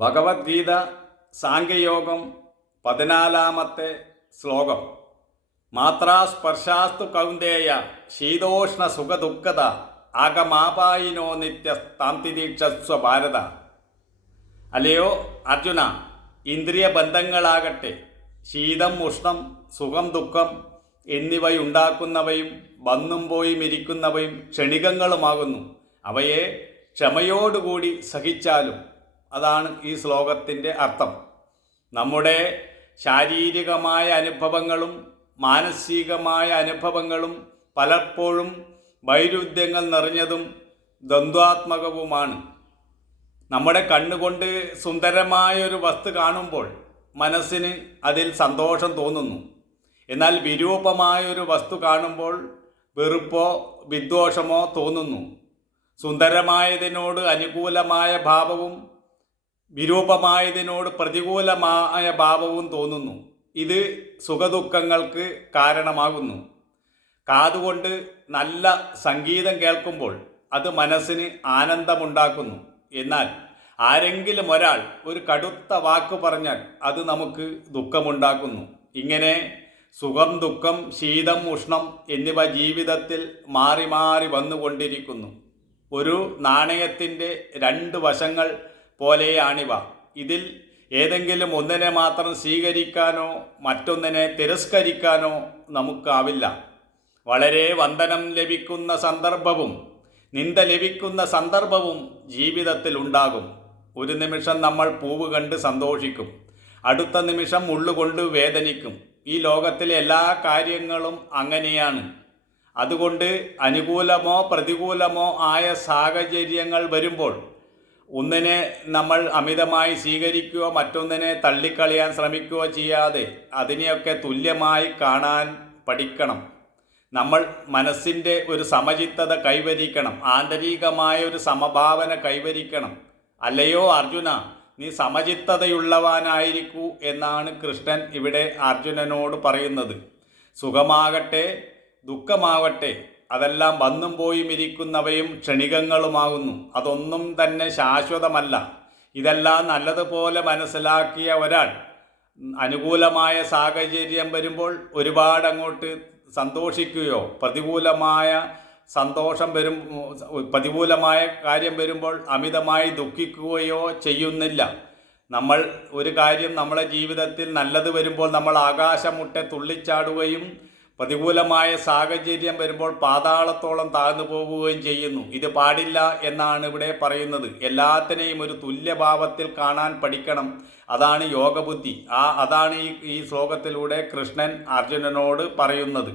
ഭഗവത്ഗീത സാംഖ്യയോഗം 14-ാമത്തെ ശ്ലോകം. മാത്രാസ്പർശാസ്തു കൗന്ദേയ ശീതോഷ്ണ സുഖദുഃഖത ആഗമാപായിനോ നിത്യസ്താന്തിദീക്ഷസ്വ ഭാരത. അല്ലയോ അർജുന, ഇന്ദ്രിയ ബന്ധങ്ങളാകട്ടെ ശീതം ഉഷ്ണം സുഖം ദുഃഖം എന്നിവയുണ്ടാക്കുന്നവയും വന്നും പോയും ഇരിക്കുന്നവയും ക്ഷണികങ്ങളുമാകുന്നു. അവയെ ക്ഷമയോടുകൂടി സഹിച്ചാലും. അതാണ് ഈ ശ്ലോകത്തിൻ്റെ അർത്ഥം. നമ്മുടെ ശാരീരികമായ അനുഭവങ്ങളും മാനസികമായ അനുഭവങ്ങളും പലപ്പോഴും വൈരുദ്ധ്യങ്ങൾ നിറഞ്ഞതും ദ്വന്ദ്വാത്മകവുമാണ്. നമ്മുടെ കണ്ണുകൊണ്ട് സുന്ദരമായൊരു വസ്തു കാണുമ്പോൾ മനസ്സിന് അതിൽ സന്തോഷം തോന്നുന്നു. എന്നാൽ വിരൂപമായൊരു വസ്തു കാണുമ്പോൾ വെറുപ്പോ വിദ്വേഷമോ തോന്നുന്നു. സുന്ദരമായതിനോട് അനുകൂലമായ ഭാവവും വിരൂപമായതിനോട് പ്രതികൂലമായ ഭാവവും തോന്നുന്നു. ഇത് സുഖദുഃഖങ്ങൾക്ക് കാരണമാകുന്നു. കാതുകൊണ്ട് നല്ല സംഗീതം കേൾക്കുമ്പോൾ അത് മനസ്സിന് ആനന്ദമുണ്ടാക്കുന്നു. എന്നാൽ ആരെങ്കിലും ഒരാൾ ഒരു കടുത്ത വാക്ക് പറഞ്ഞാൽ അത് നമുക്ക് ദുഃഖമുണ്ടാക്കുന്നു. ഇങ്ങനെ സുഖം ദുഃഖം ശീതം ഉഷ്ണം എന്നിവ ജീവിതത്തിൽ മാറി മാറി വന്നുകൊണ്ടിരിക്കുന്നു. ഒരു നാണയത്തിൻ്റെ രണ്ട് വശങ്ങൾ പോലെയാണിവ. ഇതിൽ ഏതെങ്കിലും ഒന്നിനെ മാത്രം സ്വീകരിക്കാനോ മറ്റൊന്നിനെ തിരസ്കരിക്കാനോ നമുക്കാവില്ല. വളരെ വന്ദനം ലഭിക്കുന്ന സന്ദർഭവും നിന്ദ ലഭിക്കുന്ന സന്ദർഭവും ജീവിതത്തിൽ ഉണ്ടാകും. ഒരു നിമിഷം നമ്മൾ പൂവ് കണ്ട് സന്തോഷിക്കും, അടുത്ത നിമിഷം മുള്ളുകൊണ്ട് വേദനിക്കും. ഈ ലോകത്തിലെ എല്ലാ കാര്യങ്ങളും അങ്ങനെയാണ്. അതുകൊണ്ട് അനുകൂലമോ പ്രതികൂലമോ ആയ സാഹചര്യങ്ങൾ വരുമ്പോൾ ഒന്നിനെ നമ്മൾ അമിതമായി സ്വീകരിക്കുകയോ മറ്റൊന്നിനെ തള്ളിക്കളയാൻ ശ്രമിക്കുകയോ ചെയ്യാതെ അതിനെയൊക്കെ തുല്യമായി കാണാൻ പഠിക്കണം. നമ്മൾ മനസ്സിൻ്റെ ഒരു സമചിത്തത കൈവരിക്കണം, ആന്തരികമായ ഒരു സമഭാവന കൈവരിക്കണം. അല്ലയോ അർജുന, നീ സമചിത്തതയുള്ളവനായിരിക്കൂ എന്നാണ് കൃഷ്ണൻ ഇവിടെ അർജുനനോട് പറയുന്നത്. സുഖമാകട്ടെ ദുഃഖമാകട്ടെ അതെല്ലാം വന്നും പോയും ഇരിക്കുന്നവയും ക്ഷണികങ്ങളുമാകുന്നു. അതൊന്നും തന്നെ ശാശ്വതമല്ല. ഇതെല്ലാം നല്ലതുപോലെ മനസ്സിലാക്കിയ ഒരാൾ അനുകൂലമായ സാഹചര്യം വരുമ്പോൾ ഒരുപാട് അങ്ങോട്ട് സന്തോഷിക്കുകയോ പ്രതികൂലമായ കാര്യം വരുമ്പോൾ അമിതമായി ദുഃഖിക്കുകയോ ചെയ്യുന്നില്ല. നമ്മൾ ഒരു കാര്യം നമ്മളെ ജീവിതത്തിൽ നല്ലത് വരുമ്പോൾ നമ്മൾ ആകാശമുട്ടെ തുള്ളിച്ചാടുകയും പ്രതികൂലമായ സാഹചര്യം വരുമ്പോൾ പാതാളത്തോളം താഴ്ന്നു പോകുകയും ചെയ്യുന്നു. ഇത് പാടില്ല എന്നാണ് ഇവിടെ പറയുന്നത്. എല്ലാത്തിനെയും ഒരു തുല്യഭാവത്തിൽ കാണാൻ പഠിക്കണം. അതാണ് യോഗബുദ്ധി. അതാണ് ഈ ശ്ലോകത്തിലൂടെ കൃഷ്ണൻ അർജുനനോട് പറയുന്നത്.